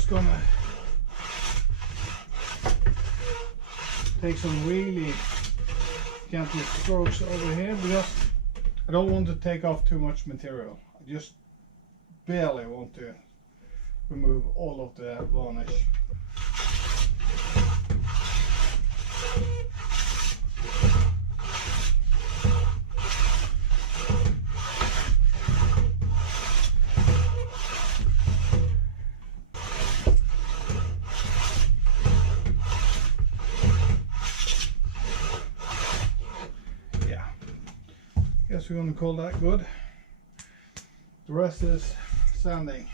just gonna take some really gentle strokes over here because I don't want to take off too much material. I just barely want to remove all of the varnish. Guess we're going to call that good. The rest is sanding.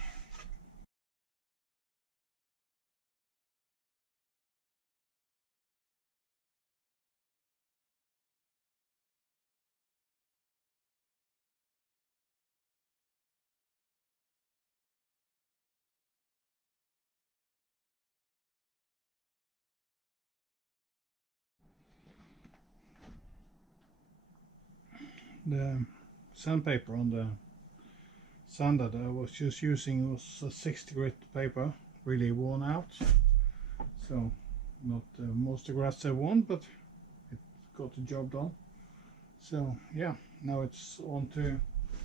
The sandpaper on the sander that I was just using was a 60 grit paper, really worn out, so not the most aggressive one, but it got the job done. So yeah, now it's on to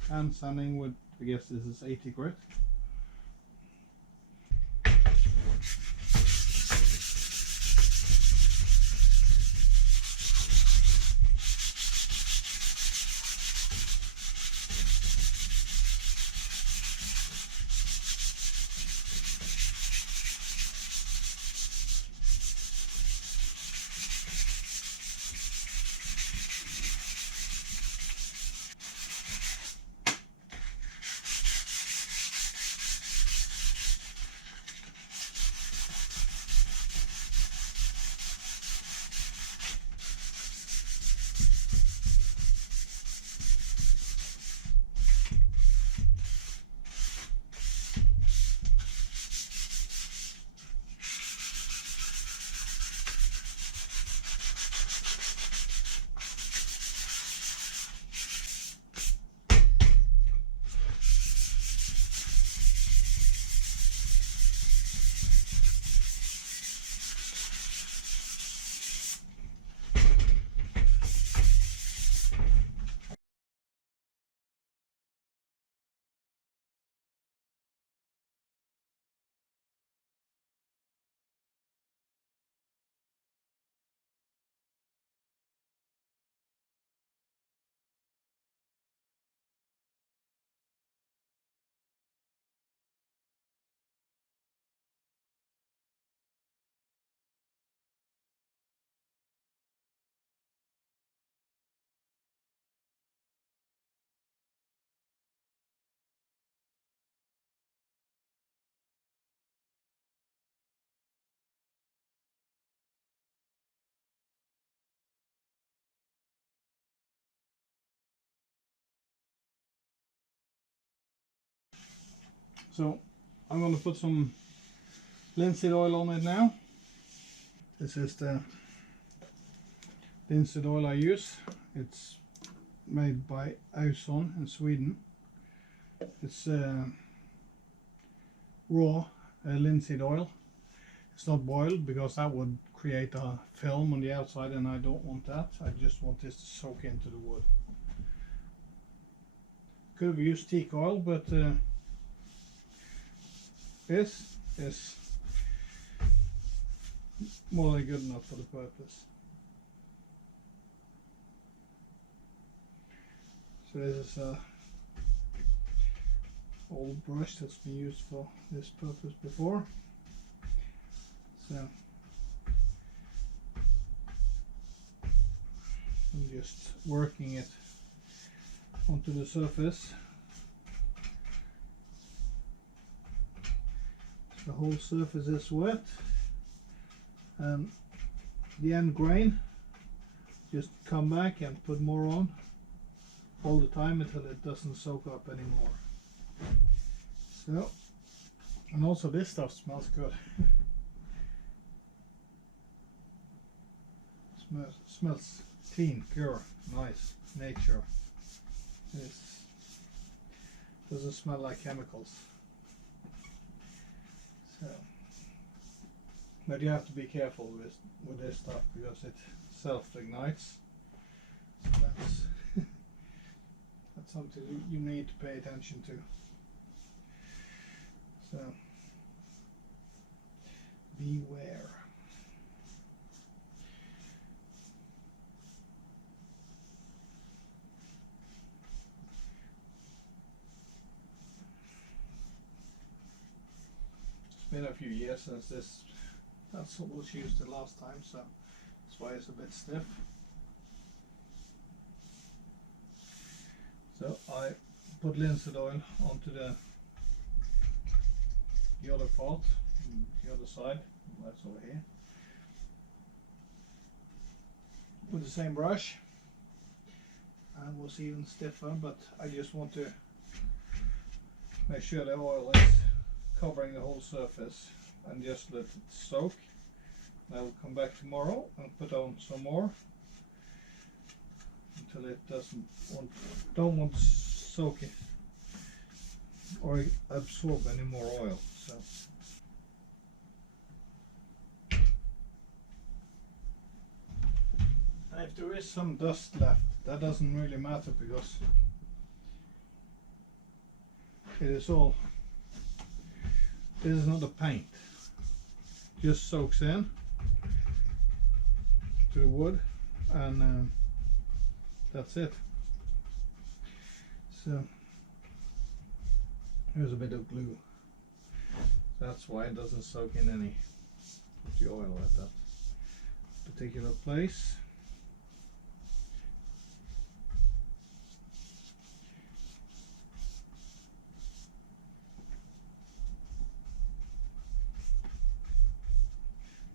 hand sanding with, I guess this is 80 grit. So I'm going to put some linseed oil on it now. This is the linseed oil I use. It's made by Auson in Sweden. It's raw linseed oil. It's not boiled because that would create a film on the outside and I don't want that. I just want this to soak into the wood. Could have used teak oil, but this is more than good enough for the purpose. So this is a old brush that's been used for this purpose before. So I'm just working it onto the surface. The whole surface is wet, and the end grain, just come back and put more on all the time until it doesn't soak up anymore. So, and also this stuff smells good. Smells clean, pure, nice, nature. This doesn't smell like chemicals. So But you have to be careful with this stuff because it self-ignites. So that's something you need to pay attention to. So beware. It's been a few years since that was used the last time, so that's why it's a bit stiff. So I put linseed oil onto the other part, the other side, that's over here. With the same brush, and it was even stiffer, but I just want to make sure the oil is covering the whole surface and just let it soak. I will come back tomorrow and put on some more until it don't want to soak it or absorb any more oil. So and if there is some dust left, that doesn't really matter because it is all, this is not a paint, just soaks in to the wood, and that's it. So here's a bit of glue, that's why it doesn't soak in any of the oil at that particular place.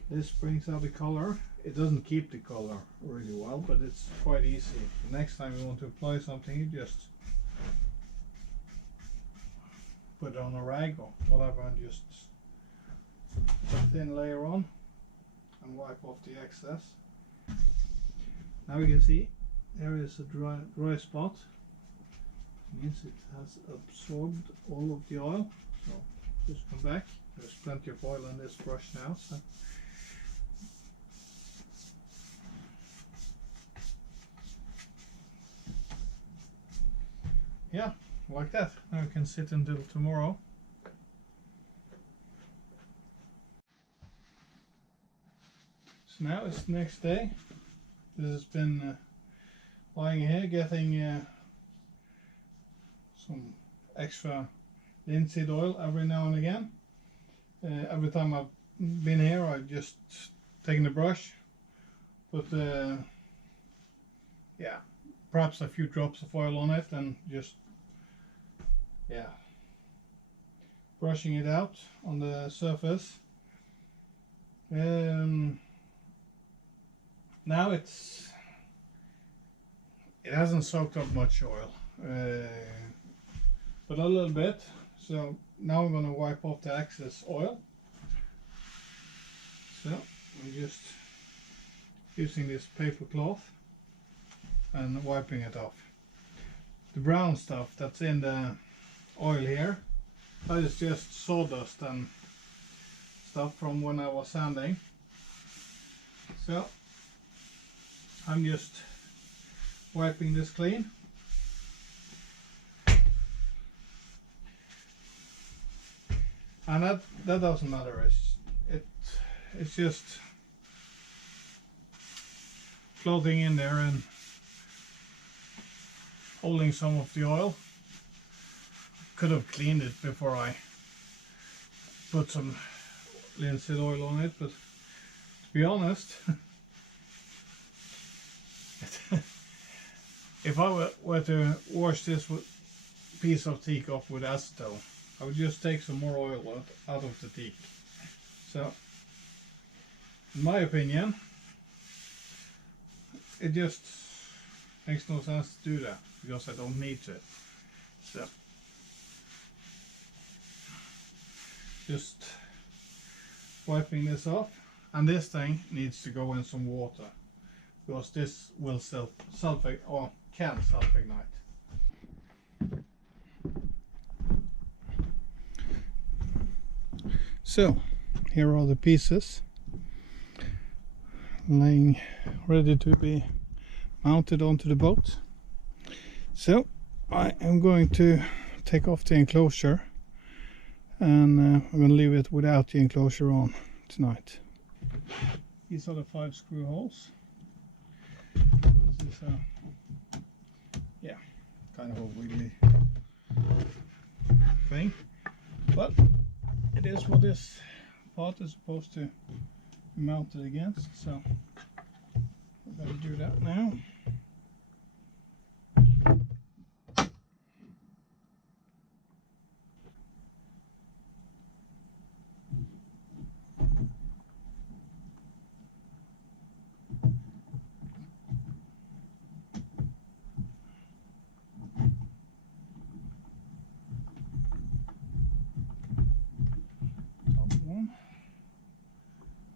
This brings out the color. It doesn't keep the color really well, but it's quite easy. The next time you want to apply something, you just put it on a rag or whatever and just put a thin layer on and wipe off the excess. Now we can see there is a dry spot. It means it has absorbed all of the oil. So just come back. There's plenty of oil in this brush now. So yeah, like that. Now we can sit until tomorrow. So now it's the next day. This has been lying here getting some extra linseed oil every now and again. Every time I've been here, I've just taken the brush, put yeah, perhaps a few drops of oil on it, and just brushing it out on the surface. Now it hasn't soaked up much oil, but a little bit. So now I'm going to wipe off the excess oil. So I'm just using this paper cloth and wiping it off. The brown stuff that's in the oil here, that is just sawdust and stuff from when I was sanding. So I'm just wiping this clean. And that doesn't matter. It's just floating in there and holding some of the oil. Could have cleaned it before I put some linseed oil on it, but to be honest, if I were to wash this piece of teak off with acetone, I would just take some more oil out of the teak. So, in my opinion, it just makes no sense to do that because I don't need to. So, just wiping this off, and this thing needs to go in some water because this will can self-ignite. So here are the pieces. laying ready to be mounted onto the boat. So I am going to take off the enclosure, and I'm going to leave it without the enclosure on tonight. These are the 5 screw holes. This is kind of a wiggly thing, but it is what this part is supposed to be mounted against, so we're going to do that now. One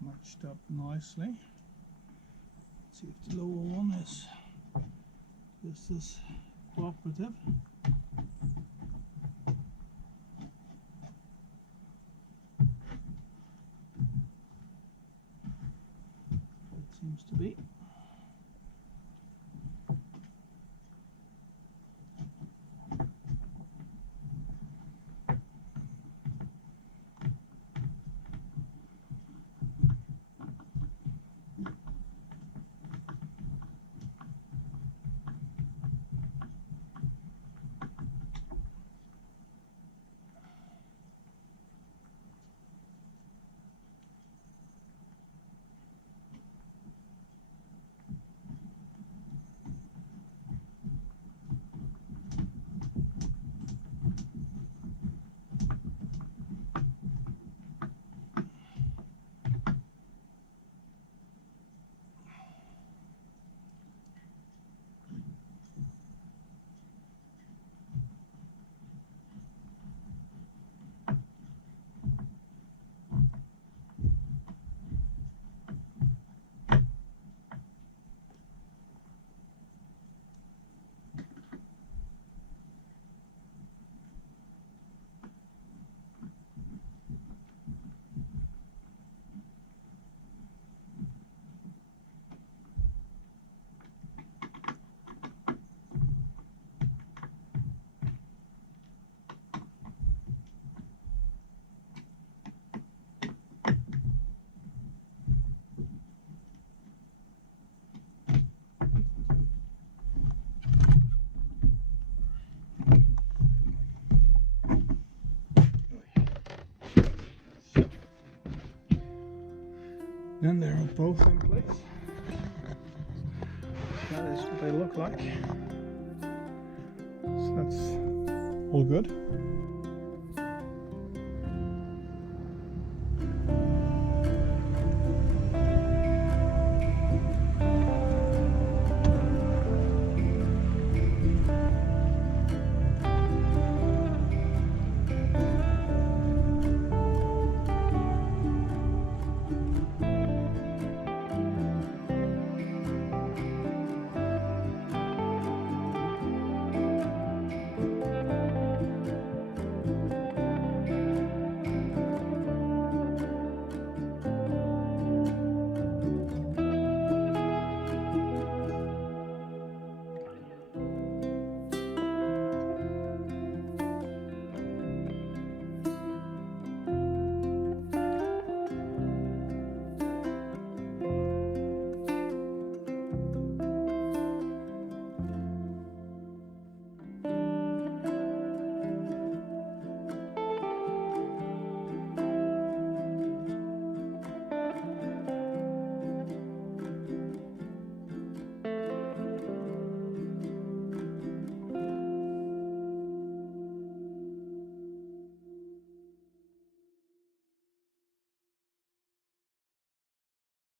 matched up nicely. Let's see if the lower one is just as cooperative. It seems to be. Then they're both in place. That is what they look like. So that's all good.